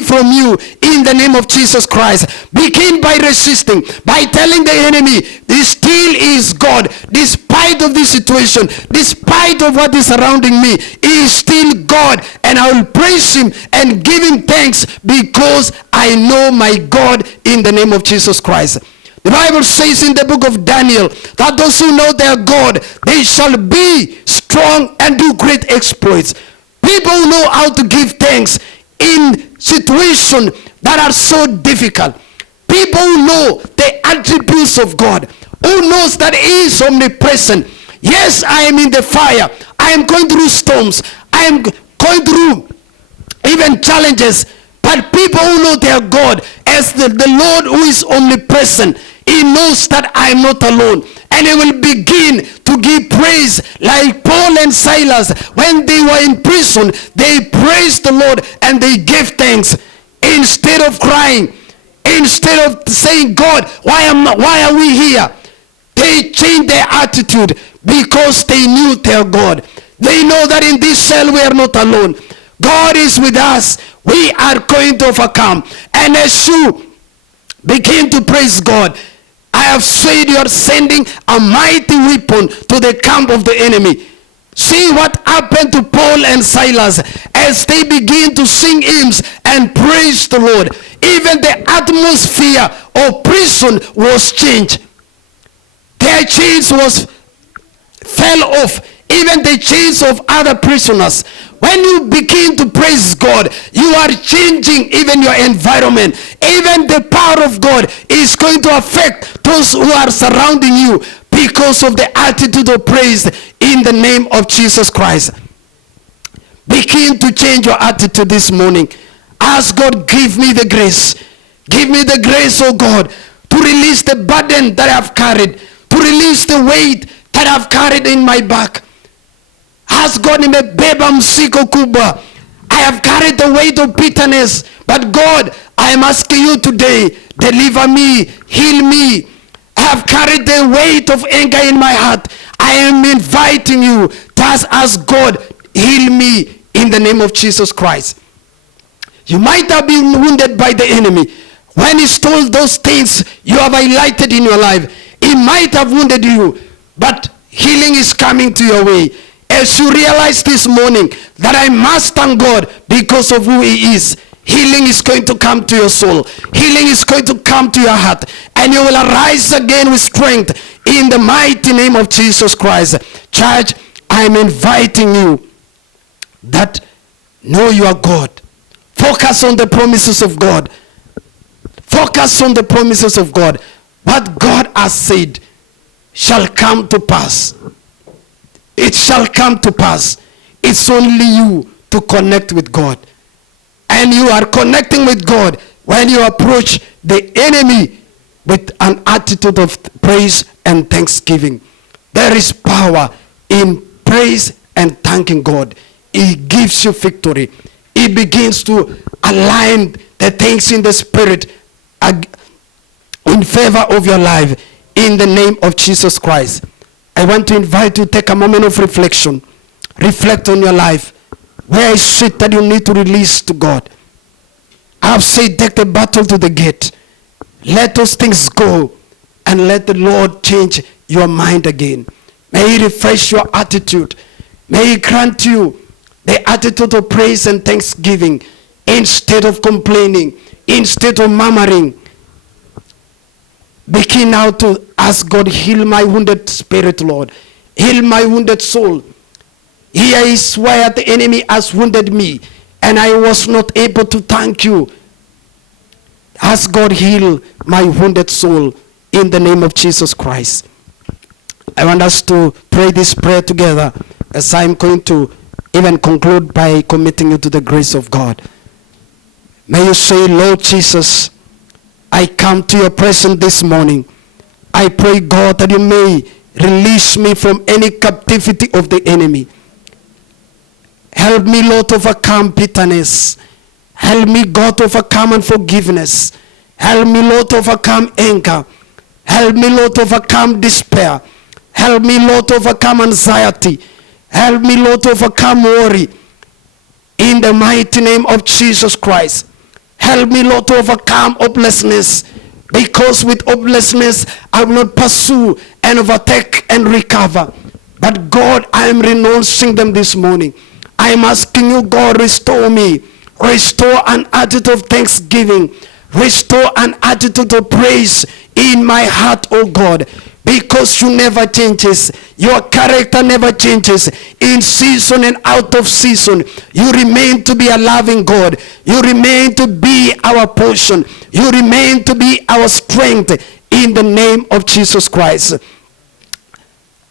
flee from you in the name of Jesus Christ. Begin by resisting, by telling the enemy, this still is God. Despite of this situation, despite of what is surrounding me, he is still God. And I will praise him and give him thanks because I know my God in the name of Jesus Christ. The Bible says in the book of Daniel that those who know their God, they shall be strong and do great exploits. People who know how to give thanks in situations that are so difficult. People who know the attributes of God, who knows that he is omnipresent. Yes, I am in the fire. I am going through storms. I am going through even challenges. But people who know their God as the Lord who is omnipresent, he knows that I am not alone. And he will begin to give praise like Paul and Silas. When they were in prison, they praised the Lord and they gave thanks. Instead of crying, instead of saying, God, why are we here? They changed their attitude because they knew their God. They know that in this cell we are not alone. God is with us. We are going to overcome. And as you begin to praise God, I have said you are sending a mighty weapon to the camp of the enemy. See what happened to Paul and Silas as they begin to sing hymns and praise the Lord. Even the atmosphere of prison was changed. Their chains fell off. Even the chains of other prisoners. When you begin to praise God, you are changing even your environment. Even the power of God is going to affect those who are surrounding you because of the attitude of praise in the name of Jesus Christ. Begin to change your attitude this morning. Ask God, give me the grace. Give me the grace, oh God, to release the burden that I have carried, to release the weight that I have carried in my back. Ask God, nimebeba mzigo kubwa. I have carried the weight of bitterness. But God, I am asking you today, deliver me, heal me. I have carried the weight of anger in my heart. I am inviting you. Thus ask God, heal me in the name of Jesus Christ. You might have been wounded by the enemy. When he stole those things you have highlighted in your life, he might have wounded you. But healing is coming to your way. As you realize this morning that I must thank God because of who he is, healing is going to come to your soul. Healing is going to come to your heart. And you will arise again with strength in the mighty name of Jesus Christ. Church, I am inviting you that know your God. Focus on the promises of God. Focus on the promises of God. What God has said shall come to pass. It shall come to pass. It's only you to connect with God. And you are connecting with God when you approach the enemy with an attitude of praise and thanksgiving. There is power in praise and thanking God. He gives you victory. He begins to align the things in the spirit in favor of your life in the name of Jesus Christ. I want to invite you to take a moment of reflection. Reflect on your life. Where is it that you need to release to God? I have said, take the battle to the gate. Let those things go and let the Lord change your mind again. May he refresh your attitude. May he grant you the attitude of praise and thanksgiving instead of complaining, instead of murmuring. Begin now to ask God, heal my wounded spirit, Lord. Heal my wounded soul. Here is where the enemy has wounded me, and I was not able to thank you. Ask God, heal my wounded soul in the name of Jesus Christ. I want us to pray this prayer together as I'm going to even conclude by committing you to the grace of God. May you say, Lord Jesus, I come to your presence this morning. I pray, God, that you may release me from any captivity of the enemy. Help me, Lord, to overcome bitterness. Help me, God, to overcome unforgiveness. Help me, Lord, to overcome anger. Help me, Lord, to overcome despair. Help me, Lord, to overcome anxiety. Help me, Lord, to overcome worry. In the mighty name of Jesus Christ. Help me, Lord, to overcome hopelessness. Because with hopelessness, I will not pursue and overtake and recover. But God, I am renouncing them this morning. I am asking you, God, restore me. Restore an attitude of thanksgiving. Restore an attitude of praise in my heart, oh God. Because you never changes. Your character never changes. In season and out of season, you remain to be a loving God. You remain to be our portion. You remain to be our strength in the name of Jesus Christ.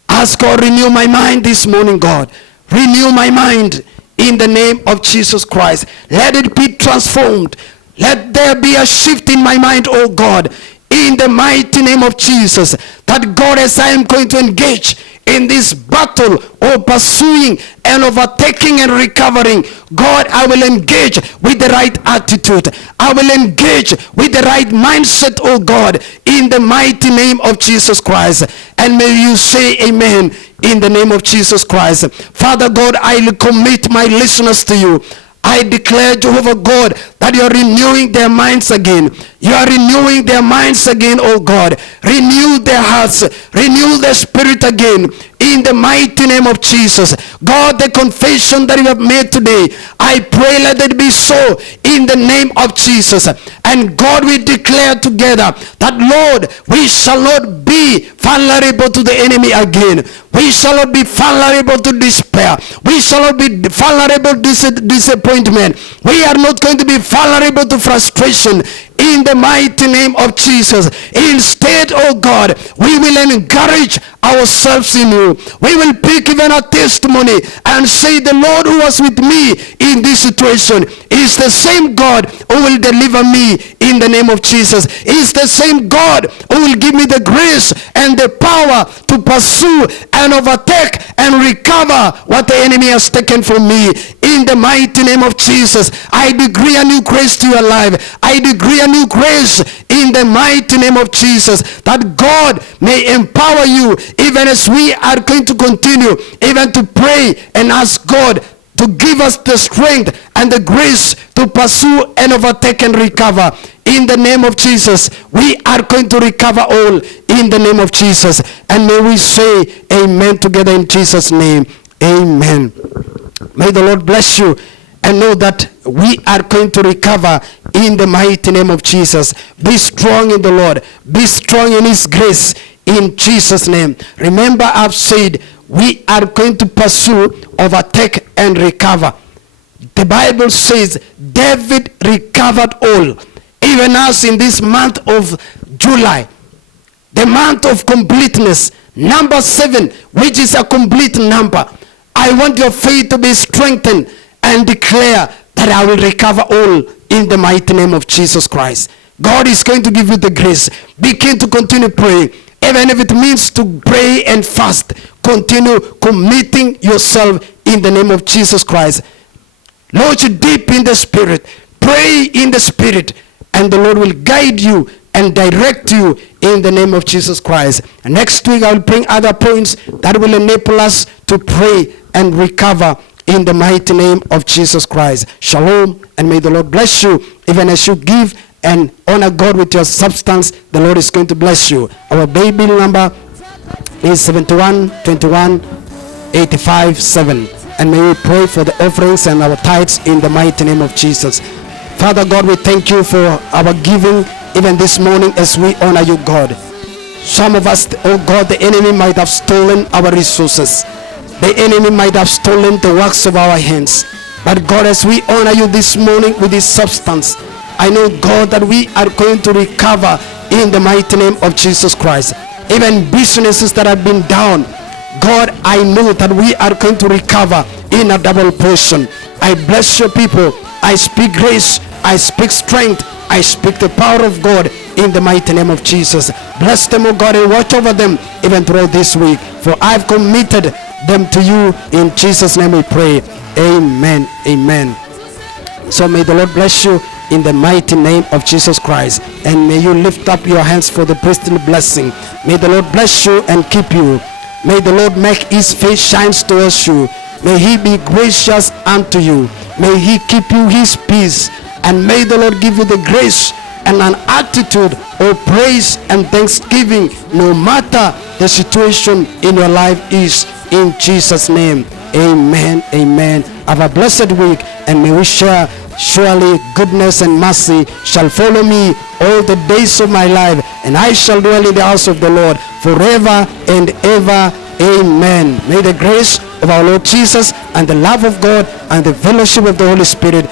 Ask God, renew my mind this morning, God. Renew my mind in the name of Jesus Christ. Let it be transformed. Let there be a shift in my mind, oh God, in the mighty name of Jesus. That God, as I am going to engage in this battle of pursuing and overtaking and recovering, God, I will engage with the right attitude. I will engage with the right mindset, oh God, in the mighty name of Jesus Christ. And may you say amen in the name of Jesus Christ. Father God, I will commit my listeners to you. I declare, Jehovah God, that you are renewing their minds again. You are renewing their minds again, oh God. Renew their hearts. Renew their spirit again. In the mighty name of Jesus. God, the confession that you have made today, I pray let it be so in the name of Jesus. And God, we declare together that, Lord, we shall not be vulnerable to the enemy again. We shall not be vulnerable to despair. We shall not be vulnerable to disappointment. We are not going to be vulnerable to frustration. In the mighty name of Jesus. Instead, oh God, we will encourage ourselves in you. We will pick even a testimony and say, the Lord who was with me in this situation is the same God who will deliver me in the name of Jesus. Is the same God who will give me the grace and the power to pursue and overtake and recover what the enemy has taken from me. In the mighty name of Jesus, I decree a new grace to your life. I decree a new grace in the mighty name of Jesus, that God may empower you even as we are going to continue even to pray and ask God to give us the strength and the grace to pursue and overtake and recover. In the name of Jesus, we are going to recover all in the name of Jesus. And may we say amen together in Jesus' name. Amen. May the Lord bless you, and know that we are going to recover in the mighty name of Jesus. Be strong in the Lord. Be strong in his grace in Jesus' name. Remember, I've said we are going to pursue, overtake, and recover. The Bible says David recovered all. Even us in this month of July, the month of completeness, number 7, which is a complete number. I want your faith to be strengthened and declare that I will recover all in the mighty name of Jesus Christ. God is going to give you the grace. Begin to continue praying. Even if it means to pray and fast, continue committing yourself in the name of Jesus Christ. Launch deep in the Spirit. Pray in the Spirit. And the Lord will guide you and direct you in the name of Jesus Christ. And next week I will bring other points that will enable us to pray and recover in the mighty name of Jesus Christ. Shalom, and may the Lord bless you. Even as you give and honor God with your substance, the Lord is going to bless you. Our baby number is 712185 and may we pray for the offerings and our tithes in the mighty name of Jesus. Father God, we thank you for our giving even this morning as we honor you, God. Some of us, oh God, the enemy might have stolen our resources. The enemy might have stolen the works of our hands. But God, as we honor you this morning with this substance, I know, God, that we are going to recover in the mighty name of Jesus Christ. Even businesses that have been down, God, I know that we are going to recover in a double portion. I bless your people. I speak grace. I speak strength. I speak the power of God in the mighty name of Jesus. Bless them, O God, and watch over them even throughout this week. For I've committed them to you. In Jesus' name we pray. Amen. Amen. So may the Lord bless you in the mighty name of Jesus Christ. And may you lift up your hands for the priestly blessing. May the Lord bless you and keep you. May the Lord make his face shine towards you. May he be gracious unto you. May he keep you his peace. And may the Lord give you the grace and an attitude of praise and thanksgiving, no matter the situation in your life is. In Jesus' name, amen, amen. Have a blessed week, and may we share. Surely goodness and mercy shall follow me all the days of my life, and I shall dwell in the house of the Lord forever and ever. Amen. May the grace of our Lord Jesus and the love of God and the fellowship of the Holy Spirit